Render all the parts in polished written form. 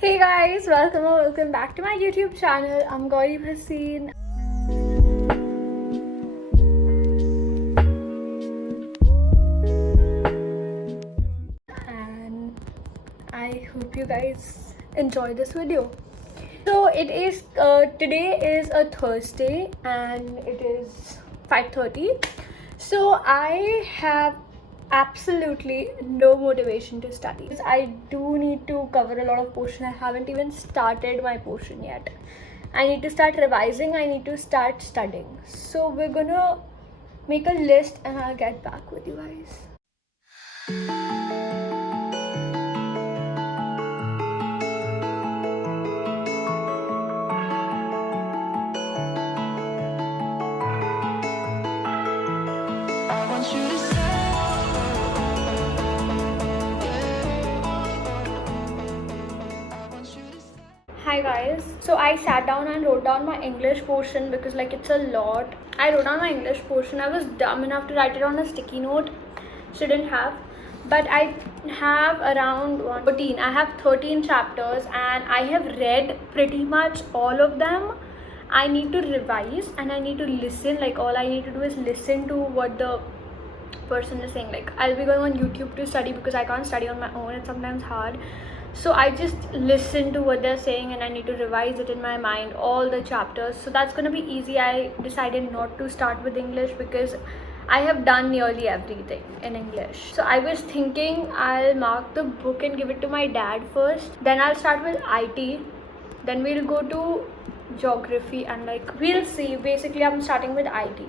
Hey guys, welcome back to my YouTube channel. I'm Gauri Bhasin and I hope you guys enjoy this video. So it is today is a Thursday and it is 5:30. So I have absolutely no motivation to study. I do need to cover a lot of portion. I haven't even started my portion yet. I need to start revising. I need to start studying. So we're gonna make a list and I'll get back with you guys. Hi guys, so I sat down and wrote down my English portion because like it's a lot. I wrote down my English portion. I was dumb enough to write it on a sticky note. Shouldn't have, but I have around 14. I have 13 chapters and I have read pretty much all of them. I need to revise and I need to listen. Like all I need to do is listen to what the person is saying. Like I'll be going on YouTube to study because I can't study on my own. It's sometimes hard. So I just listen to what they're saying and I need to revise it in my mind, all the chapters. So that's gonna be easy. I decided not to start with English because I have done nearly everything in English. So I was thinking I'll mark the book and give it to my dad first. Then I'll start with IT. Then we'll go to geography and like we'll see. Basically I'm starting with IT.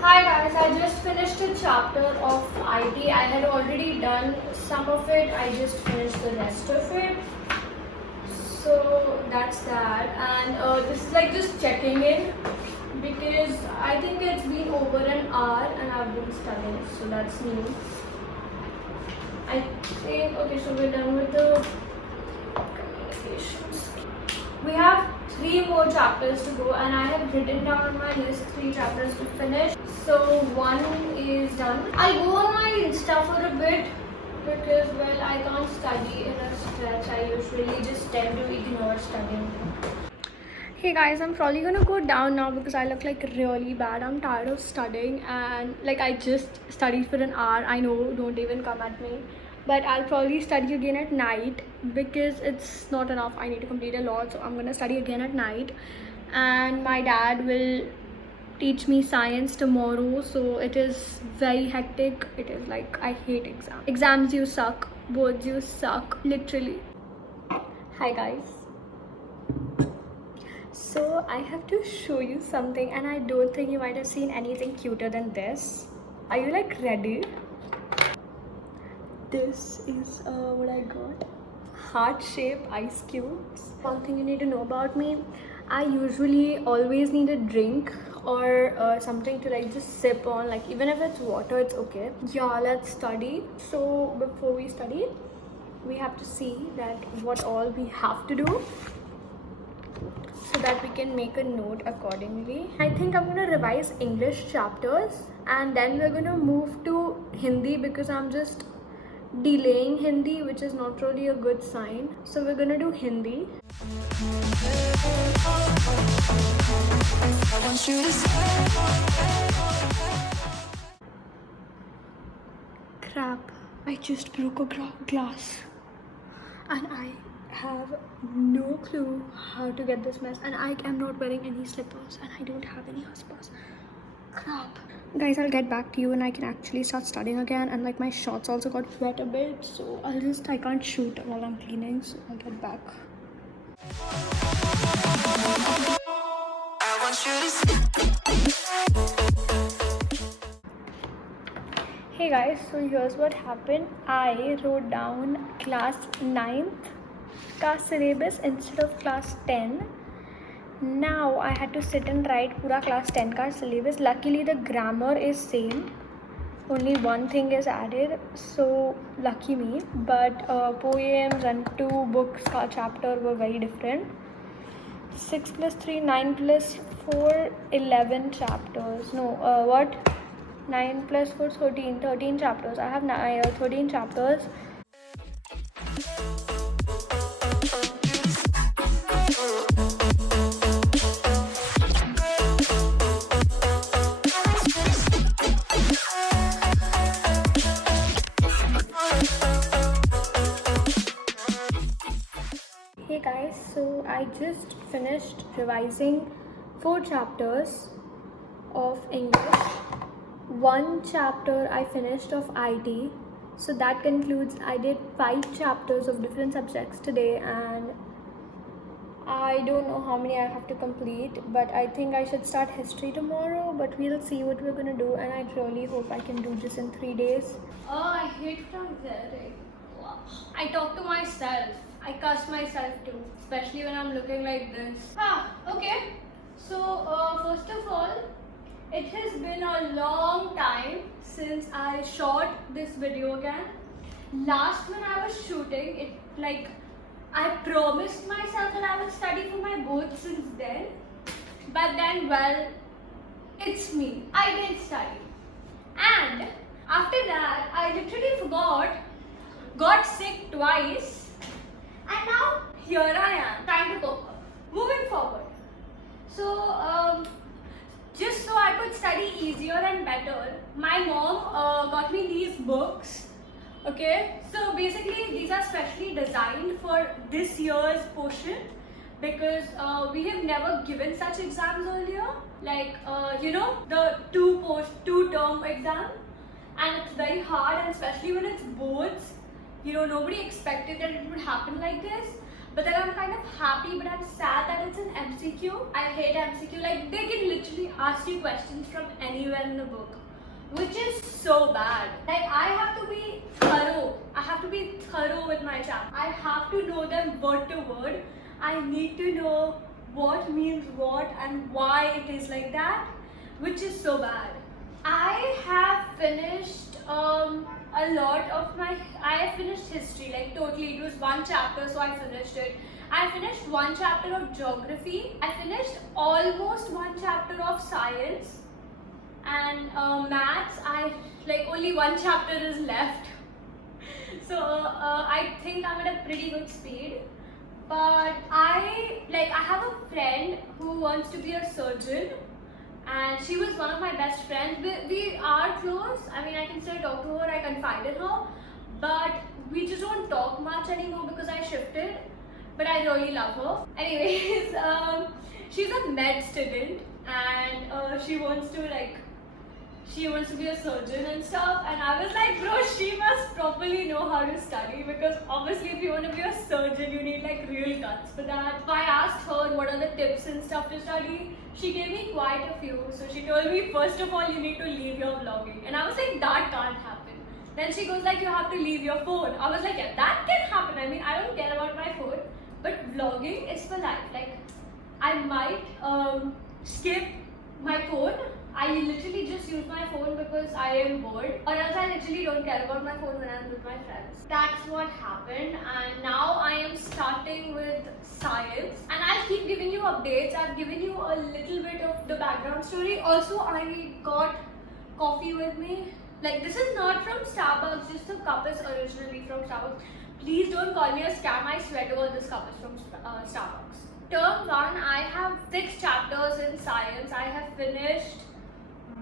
Hi guys, I just finished a chapter of IT. I had already done some of it. I just finished the rest of it. So that's that. And this is like just checking in because I think it's been over an hour and I've been studying. So that's new. I think, okay, so we're done with the communications. We have 3 more chapters to go and I have written down on my list 3 chapters to finish. So 1 is done. I'll go on my Insta for a bit because well I can't study in a stretch. I usually just tend to ignore studying. Hey guys, I'm probably gonna go down now because I look like really bad. I'm tired of studying and like I just studied for an hour. I know, don't even come at me. But I'll probably study again at night because it's not enough. I need to complete a lot, so I'm gonna study again at night. And my dad will teach me science tomorrow, so it is very hectic. It is like I hate exams. Exams, you suck. Boards, you suck. Literally. Hi guys. So I have to show you something and I don't think you might have seen anything cuter than this. Are you like ready? This is what I got. Heart-shaped ice cubes. One thing you need to know about me, I usually always need a drink or something to like just sip on, like even if it's water it's okay. Yeah, let's study. So before we study we have to see that what all we have to do so that we can make a note accordingly. I think I'm gonna revise English chapters and then we're gonna move to Hindi because I'm just delaying Hindi, which is not really a good sign. So we're gonna do Hindi. Crap, I just broke a glass and I have no clue how to get this mess and I am not wearing any slippers and I don't have any husbands. Crap. Guys, I'll get back to you when I can actually start studying again and like my shorts also got wet a bit, so I can't shoot while I'm cleaning, so I'll get back. Hey guys, so here's what happened. I wrote down class 9th का syllabus instead of class 10. Now I had to sit and write pura class 10 ka syllabus. Luckily the grammar is same, only one thing is added, so lucky me. But poems and 2 books ka chapter were very different, 6 plus 3, 9 plus 4, 11 chapters. No, what? 9 plus 4, 13. 13 chapters. I have 13 chapters. Hey guys, so I just finished revising 4 chapters of English. 1 chapter I finished of IT. So that concludes, I did 5 chapters of different subjects today, and I don't know how many I have to complete, but I think I should start history tomorrow, but we'll see what we're gonna do, and I really hope I can do this in 3 days. Oh, I hate transferring. I talk to myself. I cuss myself too, especially when I'm looking like this. Okay. So, first of all, it has been a long time since I shot this video again. Last when I was shooting, I promised myself that I would study for my board since then. But then, well, it's me. I didn't study. And after that, I literally forgot, got sick twice, and now here I am trying to cope up. Moving forward. So, just so I could study easier and better, my mom got me these books. Okay, so basically these are specially designed for this year's portion because we have never given such exams earlier. Like, the two-term exam, and it's very hard, and especially when it's boards. Nobody expected that it would happen like this. But then I'm kind of happy, but I'm sad that it's an MCQ. I hate MCQ. Like, they can literally ask you questions from anywhere in the book, which is so bad. Like, I have to be thorough. I have to be thorough with my chapters. I have to know them word to word. I need to know what means what and why it is like that, which is so bad. I have finished I have finished history, like totally. It was 1 chapter, so I finished it. I finished 1 chapter of geography. I finished almost 1 chapter of science. And maths, only 1 chapter is left. So I think I'm at a pretty good speed. But I have a friend who wants to be a surgeon. And she was one of my best friends. We are close. I mean, I can still talk to her. I confided her. But we just don't talk much anymore because I shifted. But I really love her. Anyways, she's a med student. And she wants to be a surgeon and stuff. And I was like, bro, she must properly know how to study. Because obviously if you want to be a surgeon, you need real guts for that. So I asked her what are the tips and stuff to study. She gave me quite a few. So she told me, first of all, you need to leave your vlogging. And I was like, that can't happen. Then she goes you have to leave your phone. I was like, yeah, that can happen. I mean, I don't care about my phone. But vlogging is for life. I might skip my phone. I literally just use my phone because I am bored, or else I literally don't care about my phone when I'm with my friends. That's what happened, and now I am starting with science, and I'll keep giving you updates. I've given you a little bit of the background story. Also, I got coffee with me. This is not from Starbucks, just the cup is originally from Starbucks. Please don't call me a scam. I swear to God, this cup is from Starbucks. Term 1, I have 6 chapters in science. I have finished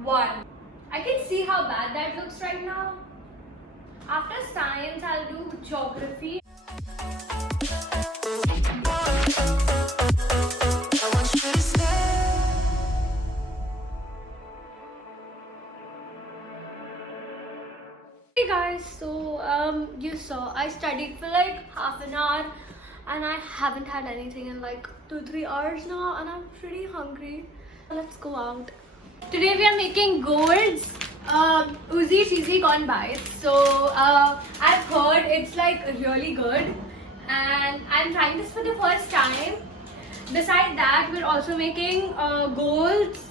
1. I can see how bad that looks right now. After science, I'll do geography. Hey guys, so you saw I studied for half an hour and I haven't had anything in 2-3 hours now, and I'm pretty hungry. Let's go out. Today we are making gourds, Uzi cheesy corn bites. So I've heard it's really good, and I'm trying this for the first time. Besides that, we're also making gourds,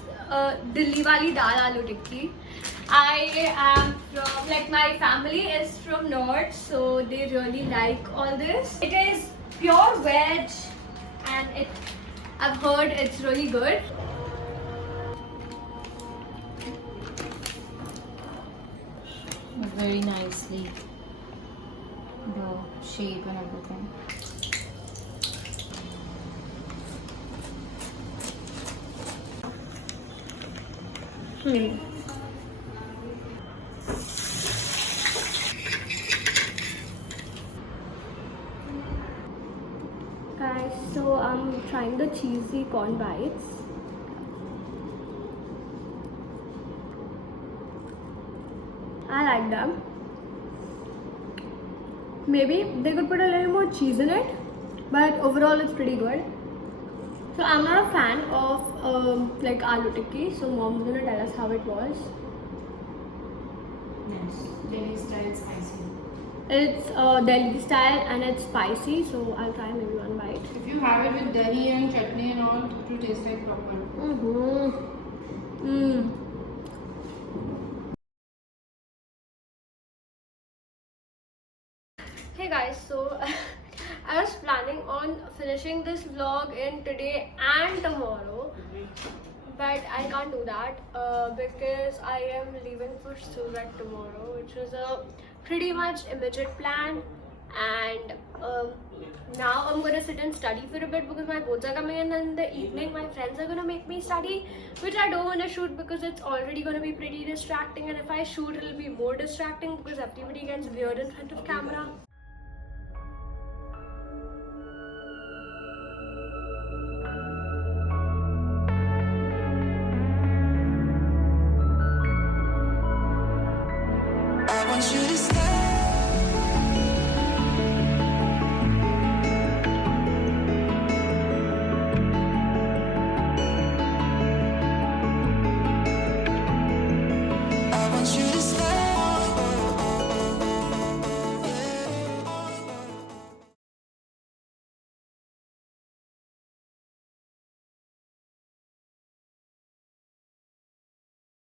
Dilli wali dal aloo tikki. I am from my family is from north, so they really like all this. It is pure veg, and I've heard it's really good. Very nicely, the shape and everything. Guys, so I'm trying the cheesy corn bites. I like them. Maybe they could put a little more cheese in it, but overall it's pretty good. So I'm not a fan of like aloo tikki, so mom's gonna tell us how it was. Yes, Delhi style spicy. It's Delhi style and it's spicy, so I'll try maybe one bite. If you have it with dahi and chutney and all, it will taste like proper. Hey guys, so I was planning on finishing this vlog in today and tomorrow, but I can't do that because I am leaving for Surat tomorrow, which was a pretty much immediate plan. And now I'm gonna sit and study for a bit because my boards are coming in and in the evening my friends are gonna make me study, which I don't want to shoot because it's already gonna be pretty distracting, and if I shoot it'll be more distracting because everybody gets weird in front of camera.